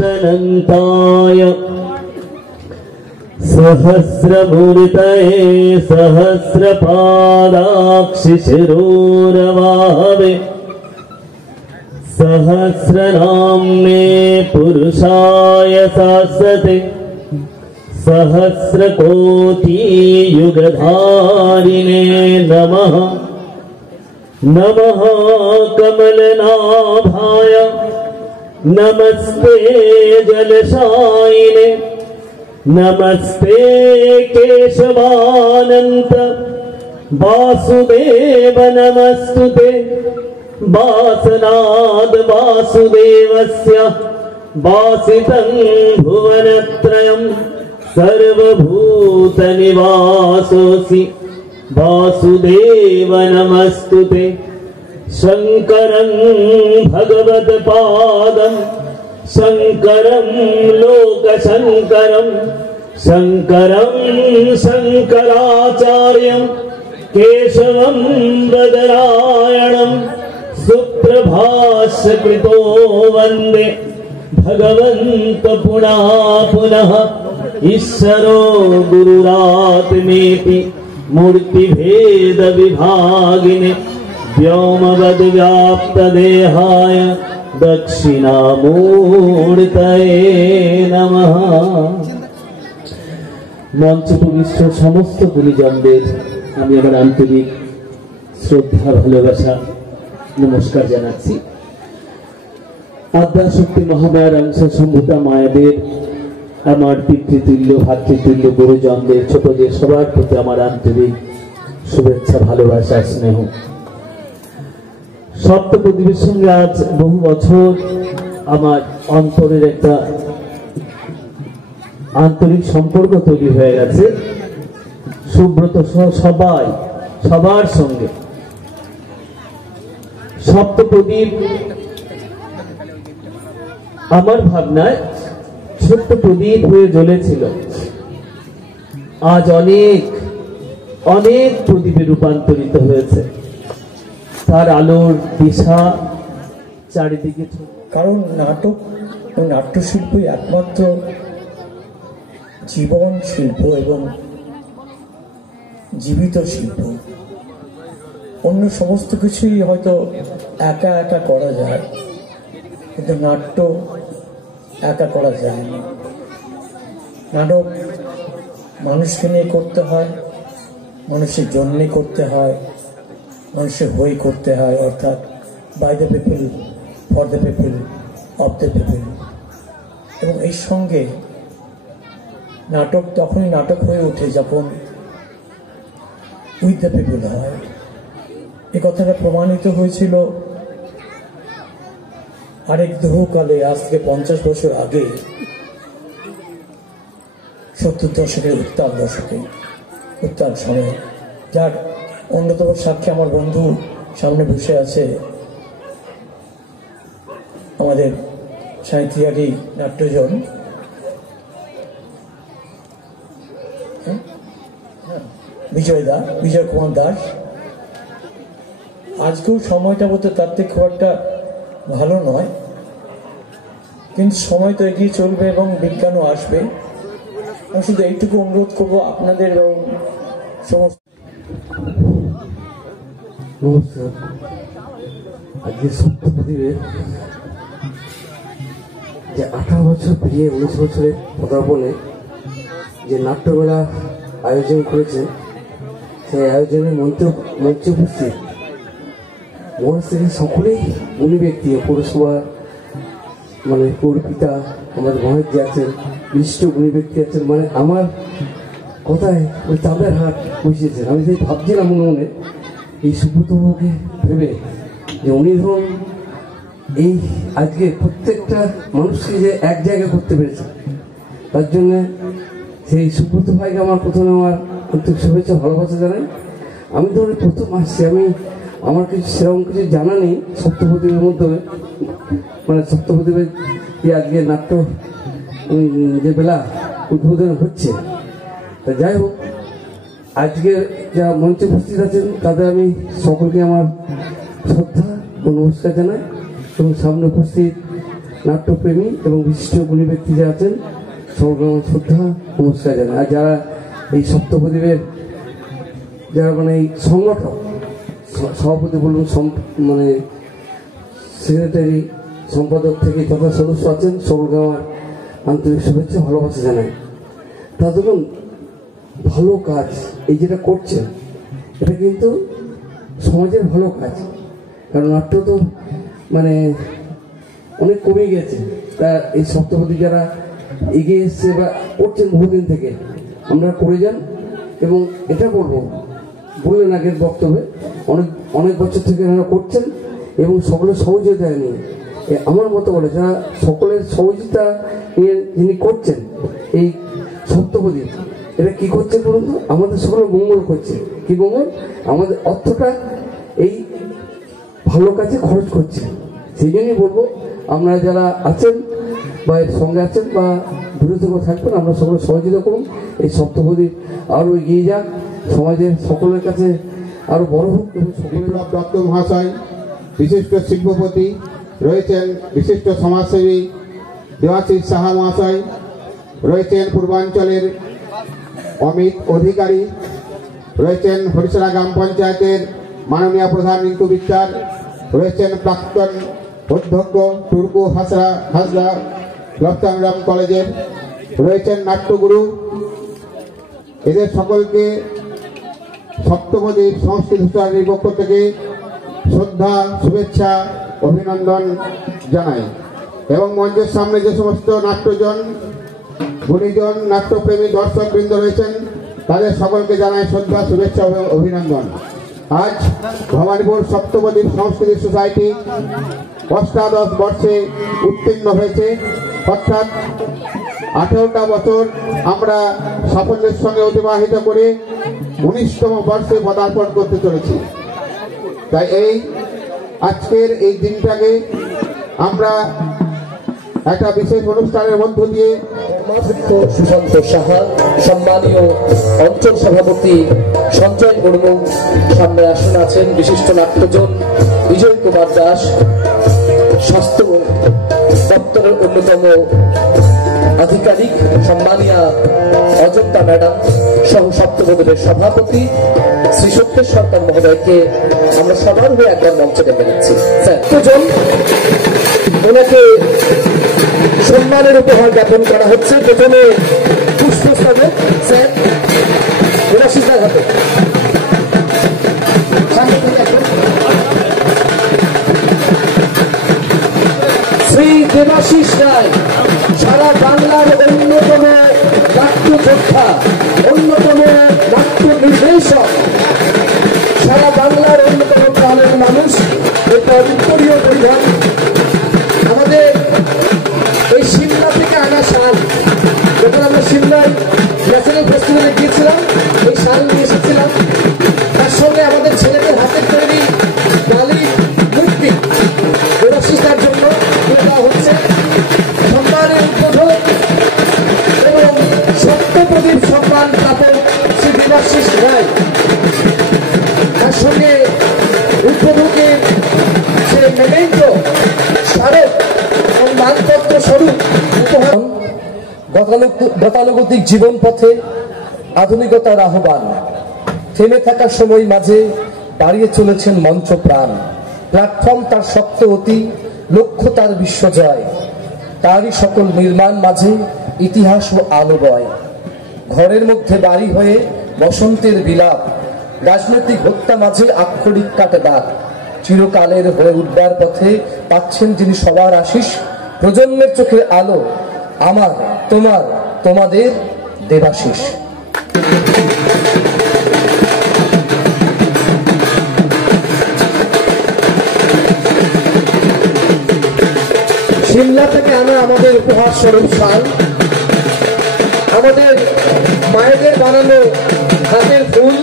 अनन्ताय सहस्रमूर्तये सहस्रपादाक्षिशिरोरवावे सहस्रनाम्ने पुरुषाय शाश्वते सहस्रकोटियुगधारिणे नमः। नमः कमलनाभाय नमस्ते जलशायिने नमस्ते केशवानन्त वासुदेव नमस्तुते। वासनाद वासुदेवस्य वासितं भुवनत्रयं सर्वभूतनिवासोऽसि वासुदेव नमस्तुते। शङ्करं भगवत्पादं शङ्करं लोकशङ्करं शङ्करं शङ्कराचार्यं केशवं बदरायणं सुप्रभाष्यकृतो वन्दे भगवन्त पुनः पुनः। ईश्वरो गुरुरात्मेति मूर्तिभेद विभागिने व्योमवद्व्याप्तदेहाय दक्षिणामूर्तये नमः। মঞ্চপুষ্ট সমস্ত গুণীজনদের আমি আমার আন্তরিক শ্রদ্ধা ভালোবাসা নমস্কার জানাচ্ছি। আদ্যাশক্তি মহামায়ার অংশ সম্ভূতা মায়েদের, আমার পিতৃতুল্য ভাতৃতুল্য গুরুজনদের, ছোটদের সবার প্রতি আমার আন্তরিক শুভেচ্ছা ভালোবাসা স্নেহ। সপ্তপ্রদীপের সঙ্গে আজ বহু বছর আমার অন্তরের একটা আন্তরিক সম্পর্ক তৈরি হয়ে গেছে। সুব্রত সবার সঙ্গে সপ্তপ্রদীপ আমার ভাবনায় ছোট্ট প্রদীপ হয়ে জ্বলেছিল, আজ অনেক অনেক প্রদীপে রূপান্তরিত হয়েছে। তার আলোর দিশা চারিদিকে, কারণ নাটক ও নাট্যশিল্পই একমাত্র জীবন শিল্প এবং জীবিত শিল্প। অন্য সমস্ত কিছুই হয়তো একা একা করা যায়, কিন্তু নাট্য একা করা যায় না। নাটক মানুষকে নিয়ে করতে হয়, মানুষের জন্যে করতে হয়, মানুষের হয়ে করতে হয়, অর্থাৎ by the people, for the people, of the people. এবং এই সঙ্গে নাটক তখনই নাটক হয়ে ওঠে যখন উইথ দ্য পিপল হয়। এ কথাটা প্রমাণিত হয়েছিল আরেক বহুকালে, আজ থেকে 50 বছর আগে, 70 দশকের উত্তাল সময়, যার অন্যতম সাক্ষী আমার বন্ধু সামনে বসে আছে, আমাদের সাহিত্যিকারী নাট্যজন বিজয় কুমার দাস। আজকেও সময়টা বলতে তার থেকে খুব একটা ভালো নয়, কিন্তু সময় তো এগিয়ে চলবে এবং বিজ্ঞানও আসবে। আমি শুধু এইটুকু অনুরোধ করবো আপনাদের এবং সমস্ত। নমস্কার। আজকে সপ্তপ্রদীপের যে 18 বছর পেরিয়ে 19 বছরের পদার্পণে যে নাট্যমেলা আয়োজন করেছেন, সেই আয়োজনের মঞ্চে উপস্থিত মহারাজ থেকে সকলেই উনি ব্যক্তি, পৌরসভা মানে পৌরপিতা আমাদের মহারাজ আছেন, বিশিষ্ট গুণী ব্যক্তি আছেন। মানে আমার কথায় ওই তাদের হাট বসিয়েছেন। আমি সেই ভাবছিলাম মনে মনে এই সুব্রতবাবুকে ভেবে যে উনি ধরুন এই আজকে প্রত্যেকটা মানুষকে যে এক জায়গায় করতে পেরেছে, তার জন্য সেই সুব্রত ভাইকে আমার প্রথমে আমার আন্তরিক শুভেচ্ছা ভালোবাসা জানাই। আমি ধরুন প্রথম আসছি, আমার কিছু সেরকম কিছু জানা নেই সপ্তপ্রদীপের মধ্যে, মানে সপ্তপ্রদীপের যে আজকে নাট্য যে বেলা উদ্বোধন হচ্ছে। তা যাই হোক, আজকে যা মঞ্চে উপস্থিত আছেন তাদের আমি সকলকে আমার শ্রদ্ধা ও নমস্কার জানাই। এবং সামনে উপস্থিত নাট্যপ্রেমী এবং বিশিষ্ট গুণী ব্যক্তি যারা আছেন সকলকে আমার শ্রদ্ধা নমস্কার জানাই। আর যারা এই সপ্তপ্রদীপের যারা মানে এই সংগঠক, সভাপতি বলুন, মানে সেক্রেটারি, সম্পাদক থেকে যত সদস্য আছেন সকলকে আমার আন্তরিক শুভেচ্ছা ভালোবাসা জানাই। তা ধরুন ভালো কাজ এই যেটা করছেন এটা কিন্তু সমাজের ভালো কাজ, কারণ নাট্য তো মানে অনেক কমে গেছে। তা এই সপ্তপদী যারা এগিয়ে এসছে বা করছেন বহুদিন থেকে, আমরা করে যান। এবং এটা বলবো, বললেন আগের বক্তব্যে, অনেক অনেক বছর থেকে এনারা করছেন এবং সকলের সহযোগিতা নিয়ে, আমার মতো বলে যারা সকলের সহযোগিতা নিয়ে যিনি করছেন এই সপ্তপদী, এটা কি করছে বলুন তো, আমাদের সকলের মঙ্গল করছে। কি মঙ্গল? আমাদের অর্থটা এই ভালো কাজে খরচ করছে। সেই জন্যই বলবো আপনারা যারা আছেন বা এর সঙ্গে আছেন বা দূরে থেকে থাকবেন, আমরা সকলে সহযোগিতা করুন, এই সপ্তপদী আরও এগিয়ে যাক, সমাজের সকলের কাছে আরো বড় হোক। বিপ্লব দত্ত মহাশয়, বিশিষ্ট শিল্পপতি রয়েছেন, বিশিষ্ট সমাজসেবী দেবাশিস সাহা মহাশয় রয়েছেন, পূর্বাঞ্চলের অমিত অধিকারী রয়েছেন, হরিশালা গ্রাম পঞ্চায়েতের মাননীয় প্রধান রিঙ্কু বিচার রয়েছেন, প্রাক্তন অধ্যক্ষ টুরকু হাসরা লবচাংগ্রাম কলেজের রয়েছেন, নাট্যগুরু। এদের সকলকে সপ্তপদীপ সংস্কৃত সোসাইটির পক্ষ থেকে শ্রদ্ধা, শুভেচ্ছা, অভিনন্দন জানাই। এবং মঞ্চের সামনে যে সমস্ত নাট্যজন, গুণীজন, নাট্যপ্রেমী দর্শকবৃন্দ রয়েছেন, তাদের সকলকে জানাই শ্রদ্ধা, শুভেচ্ছা ও অভিনন্দন। আজ ভবানীপুর সপ্তপদীপ সংস্কৃতি সোসাইটি অষ্টাদশ বর্ষে উত্তীর্ণ হয়েছে, অর্থাৎ 18টা বছর আমরা সাফল্যের সঙ্গে অতিবাহিত করে 19তম বর্ষে পদার্পণ করতে চলেছি। তাই এই আজকের এই দিনটাকে আমরা একটা বিশেষ অনুষ্ঠানের মধ্য দিয়ে সুশান্ত সাহা, সম্মানীয় অঞ্চল সভাপতি সঞ্জয় মুর্মু সামনে আসন আছেন, বিশিষ্ট নাট্যজন বিজয় কুমার দাস, স্বাস্থ্য দপ্তরের অন্যতম আধিকারিক সম্মানীয় অজন্তা ম্যাডাম সহ সপ্তপদীপের সভাপতি শ্রী সত্যের সরকার মহোদয়কে আমরা সবার হয়ে একবার মঞ্চে ডেকে নিচ্ছি। স্যার, ওনাকে সম্মানের উপহার জ্ঞাপন করা হচ্ছে। প্রথমে পুষ্পস্তবক স্যার দেবাশিসের হাতে, শ্রী দেবাশিস রায় সারা বাংলার অন্যতম নাট্য যোদ্ধা, অন্যতম নাট্য নির্দেশক, সারা বাংলার অন্যতম প্রাণের মানুষ। এরপর উত্তরীয় পরিবার আমাদের এই সিমলা থেকে আনা শাল, যখন আমরা সিমলায় ন্যাশনাল ফেস্টিভ্যালে গিয়েছিলাম এই শাল নিয়ে এসেছিলাম, তার সঙ্গে আমাদের ছেলেদের হাতের তৈরি বালি মূর্তি দেবাশিসের জন্য তুলে দেওয়া হচ্ছে। সম্মানের উদ্বোধক এবং সপ্তপ্রদীপ সম্মান প্রাপক শ্রী দেবাশিস রায়, তার সঙ্গে উদ্বোধকের সে মেমেন্টো স্মারক এবং মানপত্র স্বরূপ উপহার। গতানুগতিক জীবন পথে আধুনিকতার আহ্বান, থেমে থাকার সময় মাঝে দাঁড়িয়ে চলেছেন মঞ্চ প্রাণ। প্ল্যাটফর্ম তার শক্ত অতি, লক্ষ্য তার বিশ্বজয়, তারই সকল নির্মাণ মাঝে ইতিহাস ও আলো বয়। ঘরের মধ্যে বাড়ি হয়ে বসন্তের বিলাপ, রাজনৈতিক হত্যা মাঝে আক্ষরিক কাটে দাগ। চিরকালের হয়ে উঠবার পথে পাচ্ছেন যিনি সবার আশিস, প্রজন্মের চোখের আলো, আমার, তোমার, তোমাদের দেবাশিস। সিমলা থেকে আনা আমাদের উপহার স্বরূপ শাল, আমাদের মায়েদের বানানো হাতের ফুল,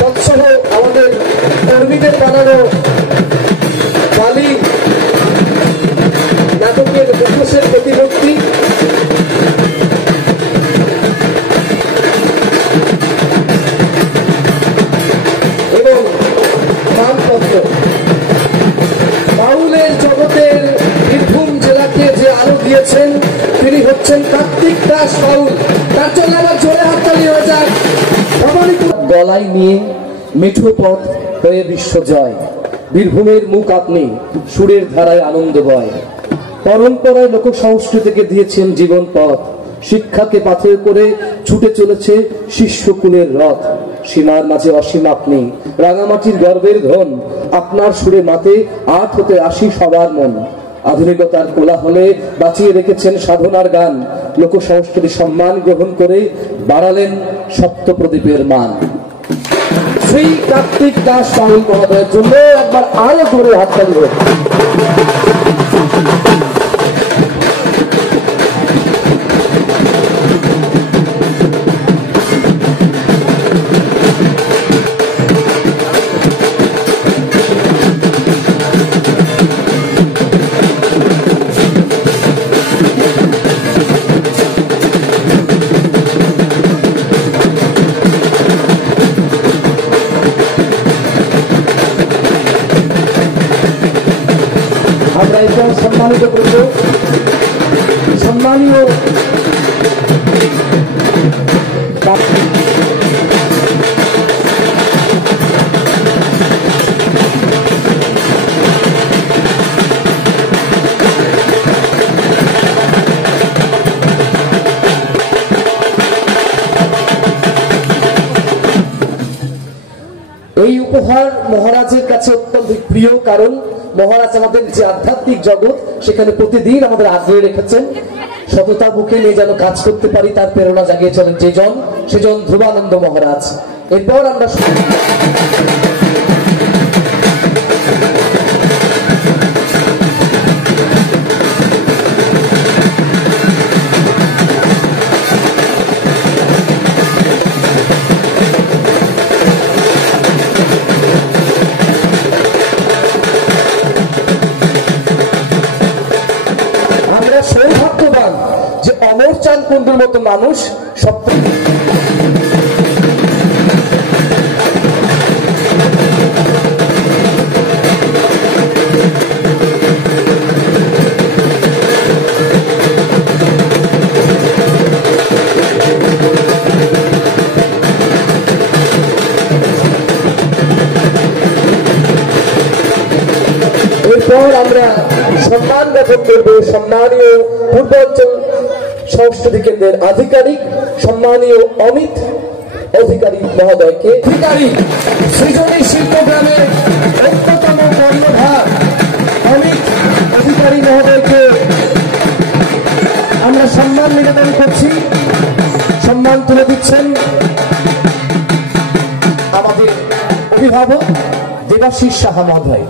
তৎসহ আমাদের কর্মীদের বানানো বালি, নাটকের মুখোশের প্রতিমূর্তি, এবং মানপত্র। নিয়ে মেঠো পথ হয়ে বিশ্বজয়। বীরভূমের মুখ আপনি, সুরের ধারায় আনন্দ বয়। পরম্পরায় লোক সংস্কৃতিকে দিয়েছেন জীবন পথ। শিক্ষাকে পাথর করে ছুটে চলেছে শিষ্যকুলের রথ। সীমার মাঝে অসীম আপনি, রাঙামাটির গর্বের ধন। আপনার সুরে মাতে আট হতে আসি সবার মন। আধুনিকতার কোলাহলে বাঁচিয়ে রেখেছেন সাধনার গান। লোক সংস্কৃতি সম্মান গ্রহণ করে বাড়ালেন সপ্তপ্রদীপের মান। শ্রী কার্তিক দাস পালন মহোদয়ের জন্য একবার আরো জোরে হাততালি হোক। আমরা এটা সম্মানিত করব। সম্মানীয় এই উপহার মহারাজের কাছে অত্যন্ত প্রিয়, কারণ মহারাজ আমাদের যে আধ্যাত্মিক জগৎ সেখানে প্রতিদিন আমাদের আগ্রহ রেখেছেন। সততা বুকে নিয়ে যেন কাজ করতে পারি তার প্রেরণা জাগিয়েছিলেন সেজন ধ্রুবানন্দ মহারাজ। এরপর আমরা সৌভাগ্যবান যে অমর চাঁদ কুণ্ডুর মতো মানুষ এরপর আমরা সম্মান জ্ঞাপন করব সম্মানীয় পূর্বাঞ্চল সংস্কৃতি কেন্দ্রের আধিকারিক সম্মানীয় অমিত অধিকারী মহোদয়কে। অধিকারী সৃজনী শিল্পগ্রামের অন্যতম কর্ণধার অমিত অধিকারী মহোদয়কে আমরা সম্মান নিবেদন করছি। সম্মান তুলে দিচ্ছেন আমাদের অভিভাবক দেবাশিস সাহা মহোদয়।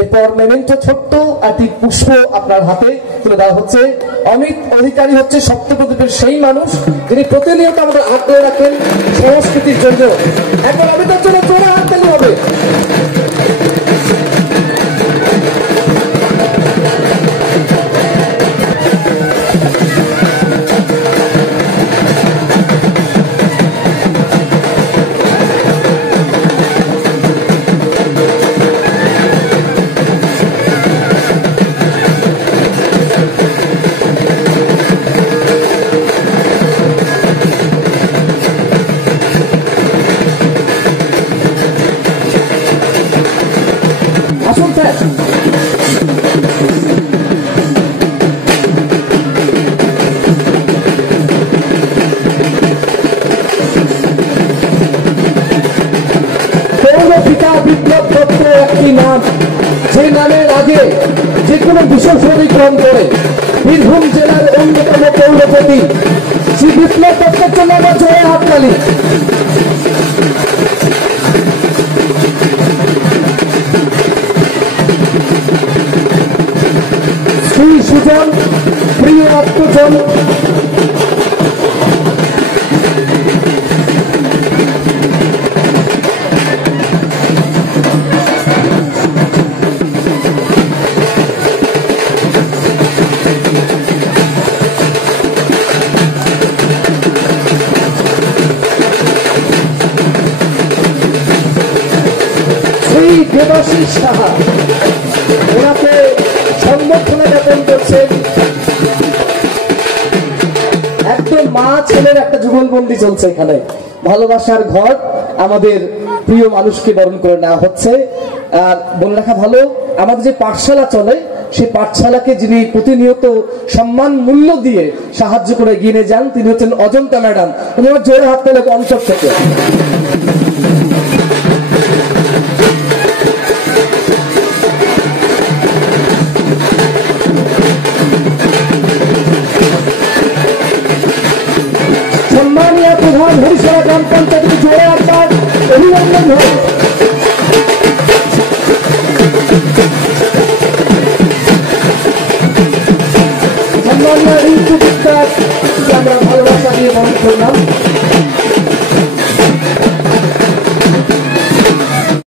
এরপর মেমেন্টো ছোট্ট একটি পুষ্প আপনার হাতে তুলে দেওয়া হচ্ছে। অমিত অধিকারী হচ্ছে সপ্তপ্রদীপের সেই মানুষ যিনি প্রতিনিয়ত আমাদের আগ্রহ রাখেন সংস্কৃতির জন্য। একবার অমিতের জন্য জোরে হাততালি হবে। বিপ্লব দত্ত একটি নাম, যে নামের আগে যে কোনো বিশেষ অধিক্রম করে বীরভূম জেলার অন্যতম পৌরপতি শ্রী বিপ্লব দত্তের জন্য আমরা জোরে হাততালি। শ্রী সুজন প্রিয় আত্মজন দেবাশিস সাহা ওনাকে সংবর্ধনা জ্ঞাপন করছেন। একদম মা ছেলের একটা যুগলবন্দি চলছে এখানে। ভালোবাসার ঘর আমাদের প্রিয় মানুষকে বরণ করে নেওয়া হচ্ছে। আর বলে রাখা ভালো, আমাদের যে পাঠশালা চলে সেই পাঠশালাকে যিনি প্রতিনিয়ত সম্মান মূল্য দিয়ে সাহায্য করে এগিয়ে নিয়ে যান তিনি হচ্ছেন অজন্তা ম্যাডাম। তোমার জোরে হাত পেলে অঞ্চল থেকে। সম্মানীয় প্রধান হরিশরা গ্রাম পঞ্চায়েত জোরে একবার অভিনন্দন